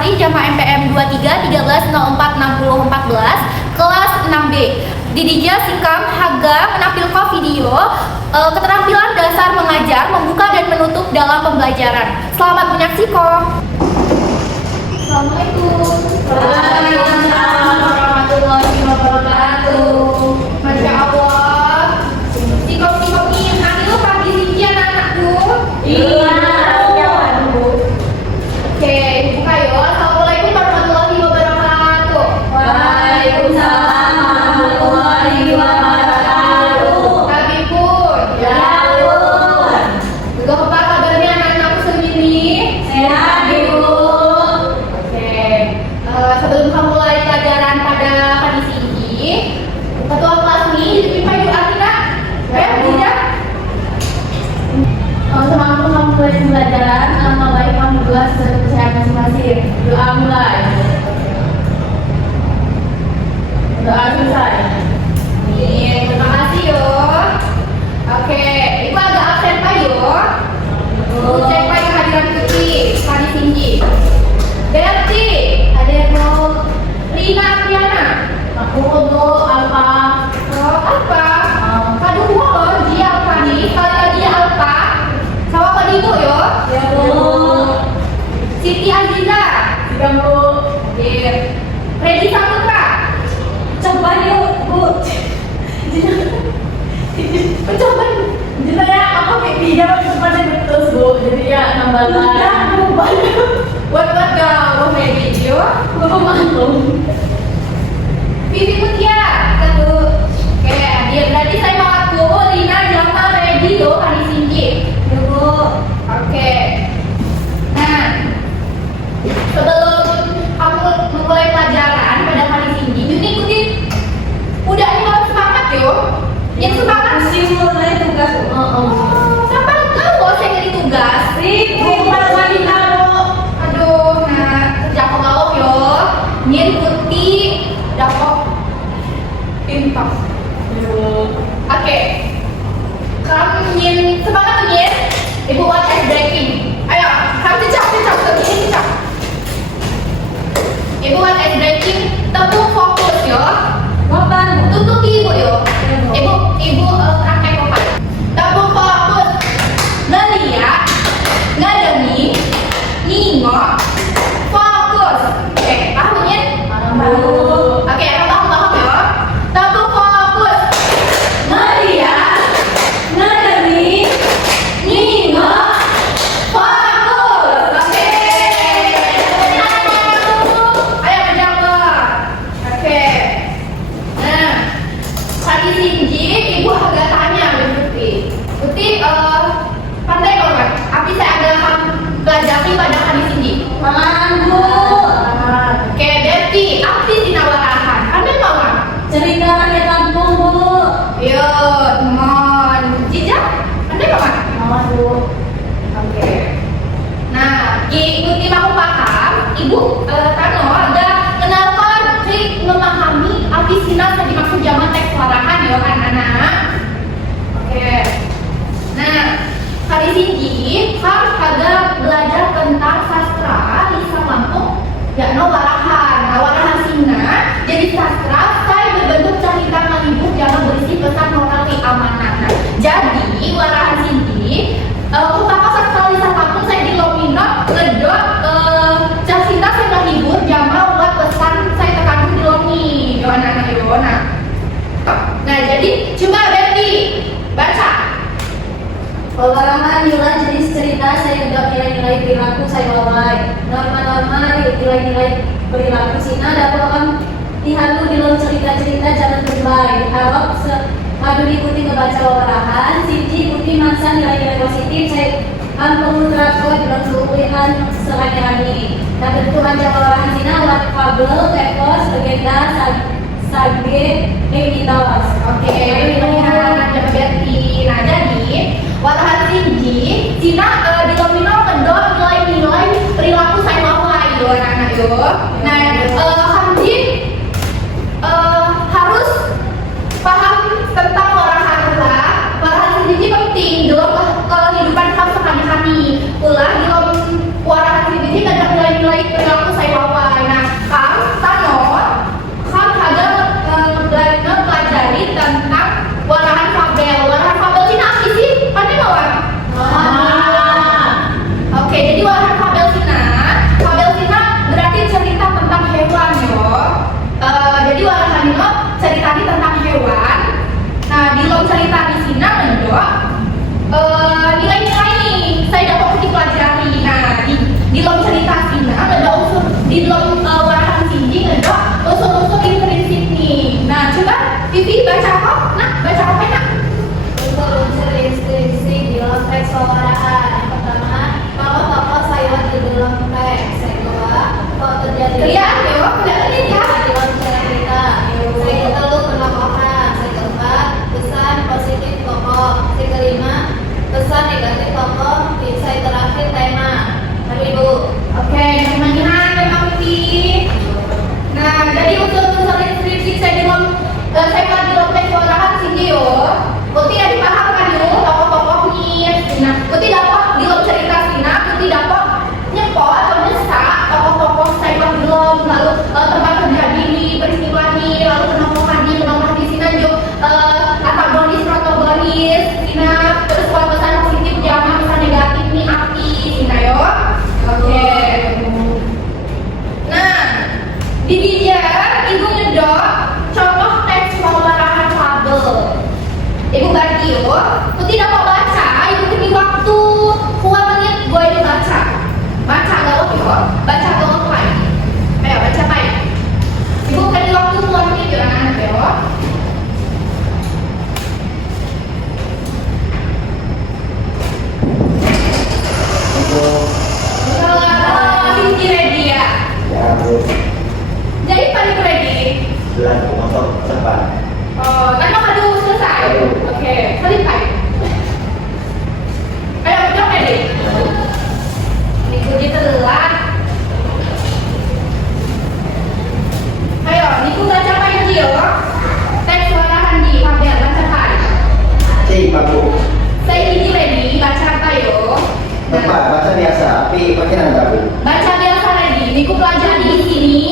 Lestari, Jamaah MPM 23 13 04 60 14, kelas 6B. Didija Sikam Haga menampilkan video keterampilan dasar mengajar, membuka dan menutup dalam pembelajaran. Selamat menyaksikan. Assalamualaikum. Waalaikumsalam warahmatullahi wabarakatuh. Masya Allah. Sikom-sikom nih, ambil pagi sini anak-anakku. Iya. Oke, buka yuk. Assalamualaikum warahmatullahi wabarakatuh. Waalaikumsalam warahmatullahi wabarakatuh. Habibur. Ya Bun. Juga apa kabarnya anak-anakku sendiri? Sehat Ibu. Oke. Sebelum kamu mulai pelajaran pada kondisi ini, ketua kelas ini dipimpin Ibu Arina. Tidak? Sebelum kamu mulai pembelajaran, alangkah baik kamu doa sesuai kepercayaan masing-masing. Doa mulai. Doa selesai. Nih, terima kasih yo. Oke, Ibu agak absen Pak yo. Cek Pak yang hadiran Tuti, Pani Tinggi. Berti, ada yang mau Rina Apriana. Aku untuk apa? Oh, apa? Kadu loh, dia apa nih? Kali dia apa? Sama Pak Ibu yo. Ya Bu. Siti Aziza. Tiga Bu. Oke. Redi Saputra. Coba yuk Bu. Coba. Jadi ya aku kayak tiga cepatnya betul Bu. Jadi ya nambah lagi. Buat gak video. Aku maklum. Vivi Mutia, satu. Oke, dia berarti saya mau aku, Rina, Jaka, Redi, yo, Hani Singgi. Ya Bu. Oke. Nah, sebelum aku memulai pelajaran pada Hani Singgi, jadi ikutin. Udah ini harus semangat yo. Yang semangat. Masih mulai tugas. Sampai enggak loh saya ngasih tugas. Wanita Bu. Aduh, nah, Jako Galok yo. Nyin Putih, Jako Pintas. Oke. Kamu Nyin, semangat tuh Nyin. Ibu buat ice breaking. Ayo, kamu cicak, cicak. Ibu buat ice breaking, tepuk fokus yo. Kapan? Tutup ibu yo. Ibu praktek kopan. Tepuk fokus. Ngeliat, ngademi, ningok, fokus. Oke, paham Nyin? Oke, paham ya. Tepuk fokus. Ngeliat, ngademi, ningok, fokus. Oke. Ayo menjawab. Oke. Nah, tadi Sinji, Ibu agak tanya Putih, pandai dong kan? Tapi saya ada pelajari pada hadis Sinji. Malahan Bu. Oke, Betty, apa sih nawarahan? Pandai nggak kan? Cerita rakyat kampung Bu. Yo, teman. Jijak, pandai nggak kan? Malahan Bu. Oke. Nah, ikuti aku paham. Ibu, Tano ada kenalkan trik memahami apa sih yang dimaksud zaman teks warahan ya anak-anak. Oke. Nah, kali ini harus ada belajar tentang sastra lisan Lampung, yakni warahan. Nah, warahan Sina jadi sastra saya berbentuk cerita menghibur yang berisi pesan moral keamanan. Nah, jadi warahan sini upama sastra lisan Lampung saya di Lominot ngedot cerita saya menghibur jama buat pesan saya terkandung di Lomi. Yo anak-anak yo. Nah, jadi coba Betty baca. Pewarangan nilai jenis cerita saya udah nilai-nilai perilaku saya bawai. Norma-norma nilai-nilai perilaku Sina dapat akan dihantu di dalam cerita-cerita jangan berbaik. Harap madu ikuti ngebaca warahan. Siji ikuti masa nilai-nilai positif saya kan perlu terapkan dalam keluhan selanjutnya ini. Nah tentu hanya warahan Sina lewat fabel, epos, legenda, sage, mitos. Oke, ada Betty. Nah, jadi warahan Sinji, Cina di Lomino kedot nilai-nilai perilaku saya bawah yo anak-anak yo. Nah, Hamji harus paham tentang warahan lah. Warahan Sinji penting dalam kehidupan kamu sehari-hari. Ulah di warahan Sinji ada nilai-nilai perilaku saya di dalam warahan sini ngedok usul-usul ini prinsip nih. Nah, coba Vivi baca kok. Nah, baca apa nak? Unsur-unsur inskripsi di dalam teks warahan. Yang pertama, tokoh-tokoh sayur di dalam teks. Yang kedua, kok terjadi Lihat yo, lihat di ya. dalam cerita. Yang ketiga, penokohan. Yang keempat, pesan positif tokoh. Yang kelima, pesan negatif tokoh. Yang terakhir, tema. Mari Ibu. Oke, teman-teman memang Vivi. Nah, jadi unsur-unsur inskripsi saya di dalam teks warahan sini yo. Kuti ada dipaham kan yo, tokoh-tokoh nih. Nah, kuti dapat di dalam cerita sini, kuti dapat nyepo atau nyesak tokoh-tokoh saya belum lalu tempat terjadi di peristiwa nih, lalu penokohan di sini yo antagonis sini, terus pesan positif jangan pesan negatif nih api sini yo. Oke. Nah, di dia ibu ngedok contoh teks warahan fabel. Ibu ganti yo, aku tidak mau baca, ibu beri waktu 2 menit gue ini baca. Baca gawat yo, baca gawat lain. Ayo baca baik. Ibu beri waktu 2 menit yo anak yo. Kalau Vivi ready ya? Ya, Bu. Jadi paling ready. Bulan motor cepat. Oh, kan mau aduh selesai. Oke, selesai. Ayo kita ready. Ikuti telat. Ayo, niku baca apa yang dia? Teks warahan di Fabel baca apa? Pak Bu. Saya ini ready baca apa yo? Bapak baca biasa, tapi pakai nanda Bu. Baca biasa ready. Niku pelajari di sini.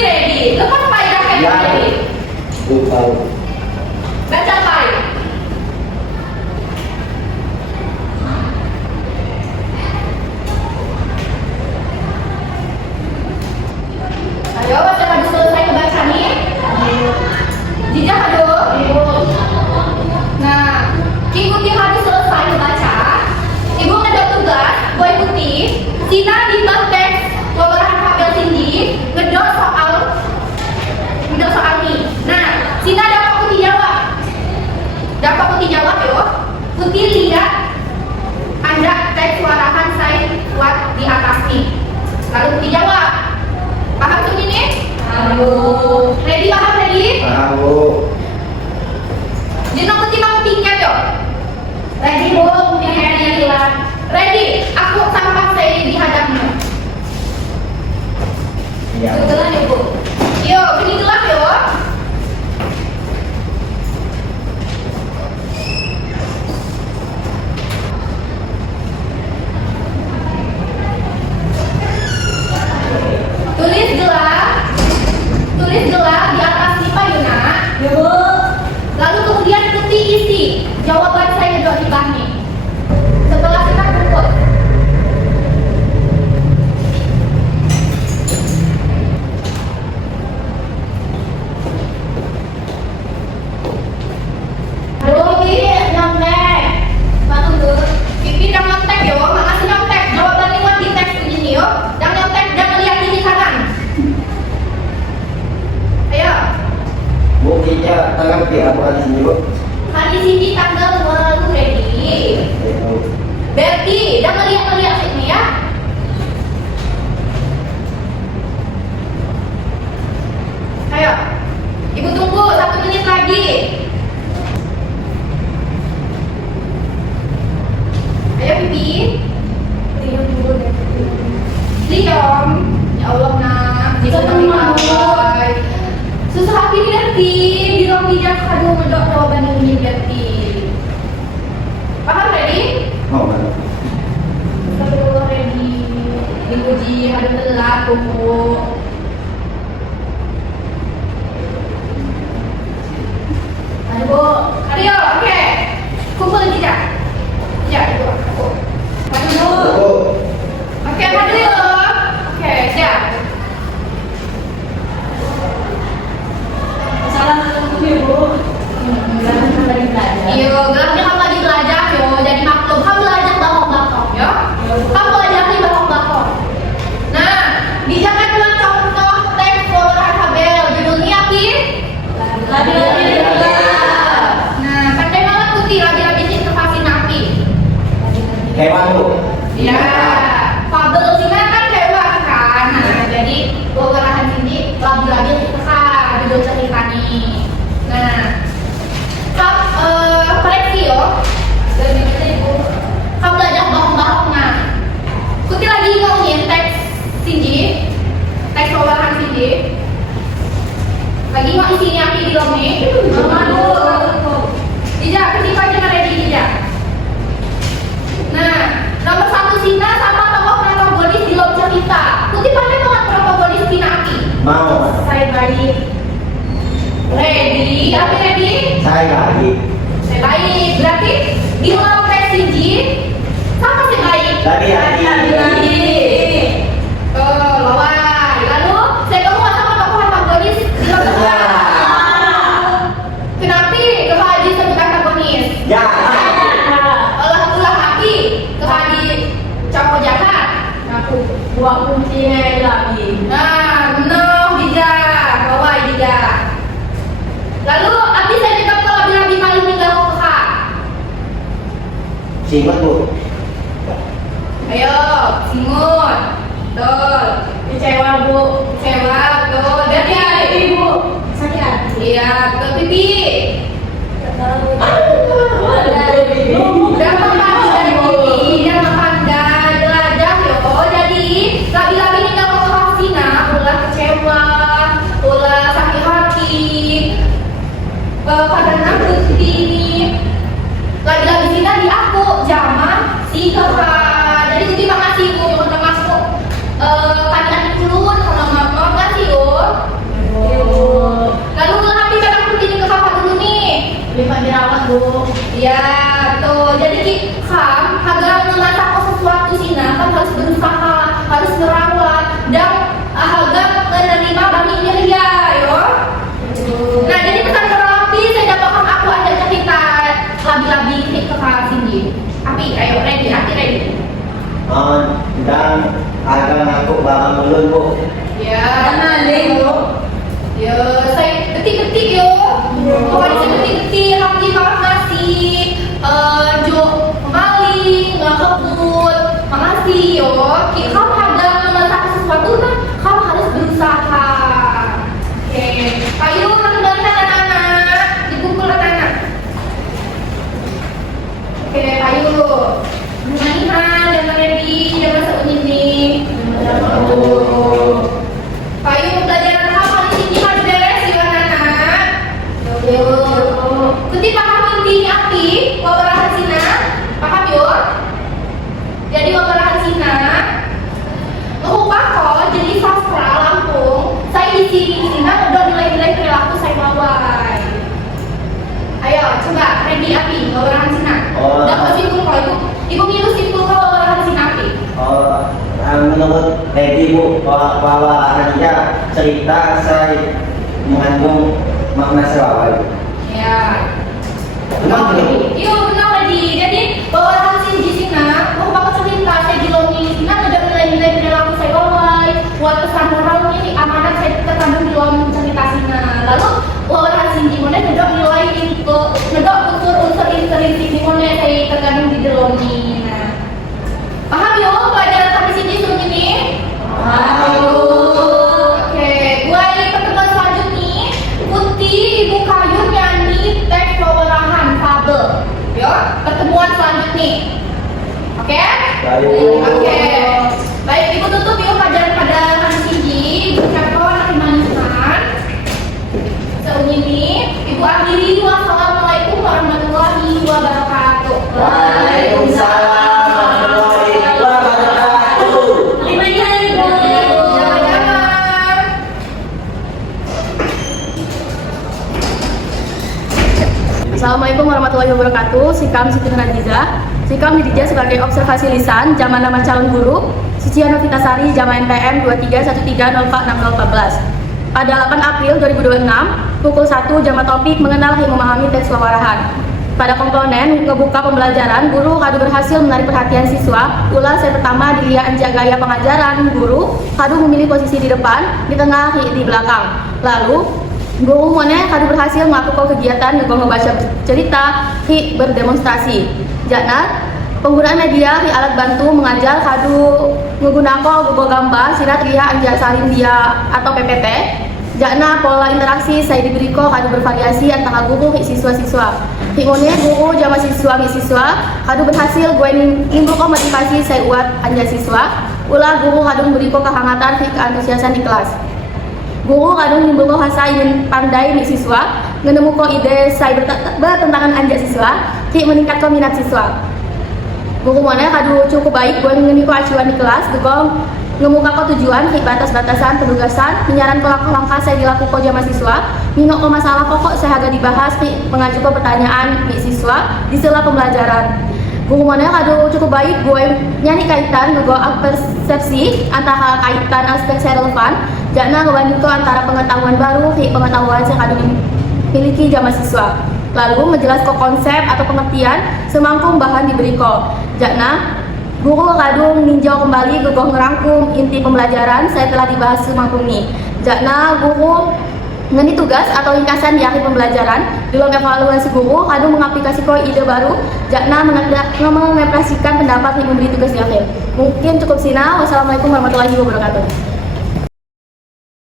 Ready. Lepas apa ya kayak Ya. ready? Bu tahu. Baca apa? Ayo baca tadi selesai kebaca nih. Jijak aduh. Nah, ikuti hadis selesai kebaca. Ibu ada tugas, gue ikuti. Sina di teks warahan Fabel tinggi, ngedot soal nih. Nah, Sina dapat kuti jawab. Dapat kuti jawab yo. Kuti lihat ada teks warahan saya buat di atas nih. Lalu kuti jawab. Paham tuh ini? Aduh. Ready paham ready? Paham Bu. Dino kuti mau tiket yo. Ready Bu, ready lah. Ready. Aku sampai saya di hadapnya. Ya. Kebetulan ya Bu. Yo, ini gelap yo. Tulis gelap di atas nih Pak Yuna. Ya Bu. Lalu kemudian ikuti isi jawaban saya di bawah nih. Setelah kita kumpul. Aduh, ini nyontek. Patuh Bu. Pipi dan nyontek yo, makasih nyontek. Jawaban lewat di teks begini yo. Dan nyontek dan lihat ini kanan. Ayo, Bu kita tanggapi apa di sini Bu? hari sini tanggal 2 ready. Itu. Berarti, dan ngeliat sini ya. Ayo, ibu tunggu 1 menit lagi. Ayo Pipi. Liom. Ya Allah nak, jika kami susah hati ngerti, bilang bijak kado ngedok jawaban ini ngerti. Paham ready? Mau mana? Aduh ready. Diuji ada telat buku. Ayo Bu, ayo, oke. Kumpul tidak? Ya, itu aku. Maju Bu. Bu. Oke, maju yuk. Oke, siap. Assalamualaikum ya Bu. Jangan sampai belajar. Iya, gelasnya kamu lagi belajar yo. Jadi maklum, kamu belajar Mau. Saya baik. Ready? Apa ready? Saya baik. Saya baik. Berarti di dalam tes Sinji sama saya baik. Lagi. Tuh, lawan. Lalu saya kamu sama tokoh antagonis di dalam kenapa kehaji sebut antagonis? Ya. Ulah api kehaji cowok jahat. Aku buat kuncinya lagi. Nah, no, tidak. Bawa tidak. Lalu api saya juga kalau lebih paling tinggal kok. Simut bu. Ayo, simut. Betul. Kecewa bu. Kecewa, betul. Dan ya, Ibu. Sakit. iya, betul pipi. Udah Udah makan dari pipi, udah makan dari jelajah yo. Jadi, labi-labi ini nggak mau vaksin, ulah kecewa, ulah sakit hati. Karena bukti ini lagi-lagi kita di aku zaman si kakak. Jadi terima kasih bu, yang udah masuk kalian dulu sama mama kasih yo. Lalu nanti kadang begini ke kakak dulu nih. Lima dirawat bu. Ya tuh. Jadi kan agar memasak sesuatu sih kan harus berusaha, harus merawat dan agar menerima baginya dia yo. Nah jadi pesan terapi saya dapatkan aku ada cerita labi-labi ke kakak sini. Api, ayo ready, api ready. Dan agar aku bakal melun bu. Ya. Maling bu. Ya, saya detik-detik yo. Pokoknya saya detik-detik, nanti makan nasi, jo maling, nggak kebut, makasih yo. Kamu ada memasak sesuatu kan, kamu harus berusaha. Oke, ayo teman-teman anak-anak, dipukul anak-anak. Oke, ayo. Manihan, jangan ready, jangan masuk ini. Payung pelajaran apa di sini harus beres ya anak-anak. Kuti paham intinya api, wabarahan sina, paham yuk? Jadi wabarahan sina, lupa kok jadi sastra Lampung. Saya di sini udah nilai-nilai perilaku saya mawai. Ayo coba ready api, wabarahan sina. Udah kok simpul kok ibu milu simpul kok wabarahan sina api. Menurut Lady bu, bahwa hanya cerita saya mengandung makna selawat. Ya. Benar benar. Iya benar tadi. Jadi bahwa hasil di sini, mau banget cerita saya di loni di sini ada nilai-nilai perilaku saya bawai. Buat pesan moral ini amanat saya terkandung di dalam cerita sini. Lalu bahwa hasil di mana ada nilai itu, ada unsur-unsur intrinsik di mana saya terkandung di dalam ini. Paham yo pelajaran sampai sini sebelum ini? Paham. Oke, gue pertemuan selanjutnya Putih Ibu Kayu nyanyi teks wawarahan fabel. Yo, pertemuan selanjutnya. Oke? Baik. Oke. Baik, Ibu tutup yuk pelajaran pada hari ini. Ibu kawan nanti manisan. Ini Ibu akhiri. Wassalamualaikum warahmatullahi wabarakatuh. Waalaikumsalam. Assalamualaikum warahmatullahi wabarakatuh. Sikam Siti Nurhaliza. Sikam didija sebagai observasi lisan zaman nama calon guru Suciana Vitasari zaman NPM 2313046014. Pada 8 April 2026 pukul 1 jama topik mengenal hingga memahami teks wawarahan. Pada komponen ngebuka pembelajaran, guru kadu berhasil menarik perhatian siswa. Ulah saya pertama dilihat anja gaya pengajaran, guru kadu memilih posisi di depan, di tengah, di belakang. Lalu guru mana kadu berhasil melakukan kegiatan ngebaca cerita, berdemonstrasi. Jana penggunaan media alat bantu mengajar kadu menggunakan Google Gambar, sirat lihat anja salin dia atau PPT. Jana pola interaksi saya diberi kadu bervariasi antara guru siswa-siswa. Hingga guru jama siswa kadu berhasil gue nimbul motivasi saya buat anja siswa. Ulah guru kadu memberi kehangatan keantusiasan di kelas. Guru kadang nimbul hasa ingin pandai nih siswa, ngenemu ide saya bertentangan anja siswa, meningkatkan minat siswa. Guru mana kadu cukup baik buat ngeni acuan di kelas, dukung ngemuka tujuan, batas-batasan, penugasan, menyaran langkah-langkah saya dilakukan jama siswa, minok masalah pokok saya agak dibahas, mengajukan pertanyaan di siswa di sela pembelajaran. Hubungannya kado cukup baik, gue nyanyi kaitan, gue persepsi antara kaitan aspek saya relevan, jakna ngebandingkan antara pengetahuan baru, pengetahuan saya kado miliki jama siswa. Lalu menjelaskan konsep atau pengertian semangkung bahan diberi ko. Jakna guru kadung meninjau kembali gegoh ngerangkum inti pembelajaran saya telah dibahas semangkung ini. Jakna guru ngeni tugas atau ringkasan di akhir pembelajaran dalam evaluasi guru kadung mengaplikasikan ide baru. Jakna mengekspresikan pendapat yang memberi tugas di akhir. Mungkin cukup sina. Wassalamualaikum warahmatullahi wabarakatuh.